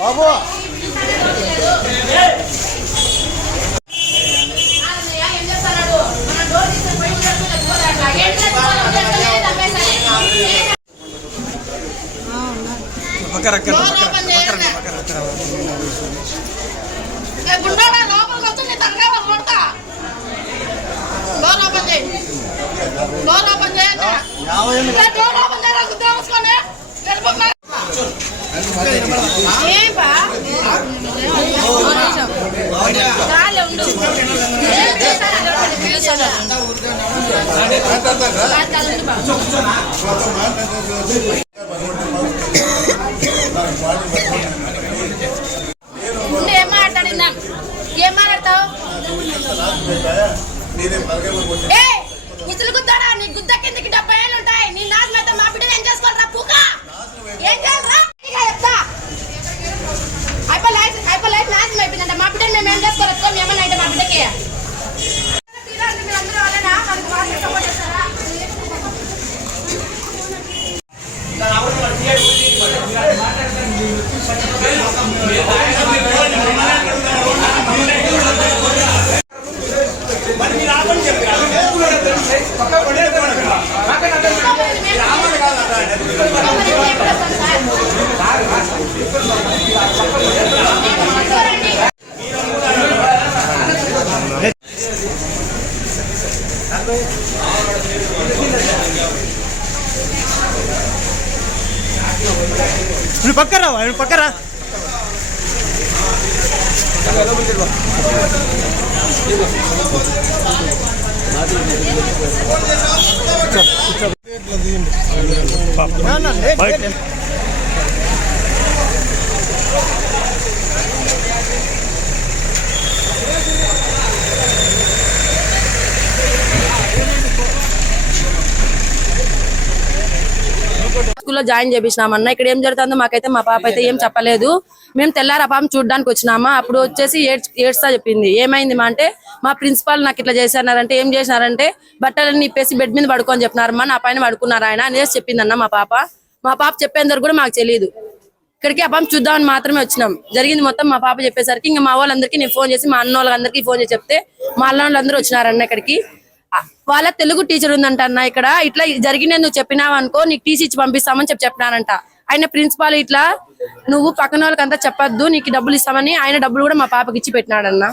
బాబు ఏం మాట్లాడతావు? ముసలి గుద్దాడా నీ గుద్ద కిందకి 70 ఏళ్ళు ఉంటాయి. నీ నాశనం అయితే మా బిడ్డలు ఏం చేసుకోవాలరా? పూక ఏం చేయాలరా? చెప్తా అయిపోయి నాశనం అయిపోయిందంట. మా బిడ్డలు మేము ఏం చేసుకోవాలి? మేమన్నా అయితే మా బిడ్డకి పక్కరా స్కూల్లో జాయిన్ చేపించినామన్నా. ఇక్కడ ఏం జరుగుతుందో మాకైతే మా పాప అయితే ఏం చెప్పలేదు. మేము తెల్లారి ఆ పాప చూడడానికి వచ్చినామా. అప్పుడు వచ్చేసి ఏడ్స్తా చెప్పింది. ఏమైంది మా అంటే, మా ప్రిన్సిపాల్ నాకు ఇట్లా చేశారంటే, ఏం చేసినారంటే బట్టలన్నీ ఇప్పేసి బెడ్ మీద పడుకోని చెప్పినారమ్మా, నా పైన పడుకున్నారు ఆయన అనేసి చెప్పిందన్న మా పాప చెప్పేందరకు కూడా మాకు తెలియదు. ఇక్కడికి ఆ పాప చూద్దామని మాత్రమే వచ్చినాం. జరిగింది మొత్తం మా పాప చెప్పేసరికి ఇంకా మా వాళ్ళందరికీ నేను ఫోన్ చేసి, మా అన్న వాళ్ళందరికీ ఫోన్ చేసి చెప్తే మా అన్న వాళ్ళందరూ వచ్చినారన్న ఇక్కడికి. వాళ్ళ తెలుగు టీచర్ ఉందంట అన్న ఇక్కడ. ఇట్లా జరిగినది నువ్వు చెప్పినావు అనుకో, నీకు టీసీ ఇచ్చి పంపిస్తామని చెప్పినారంట. ఆయన ప్రిన్సిపాల్ ఇట్లా నువ్వు పక్కన వాళ్ళకంతా చెప్పొద్దు, నీకు డబ్బులు ఇస్తామని ఆయన డబ్బులు కూడా మా పాపకి ఇచ్చి పెట్టినాడన్న.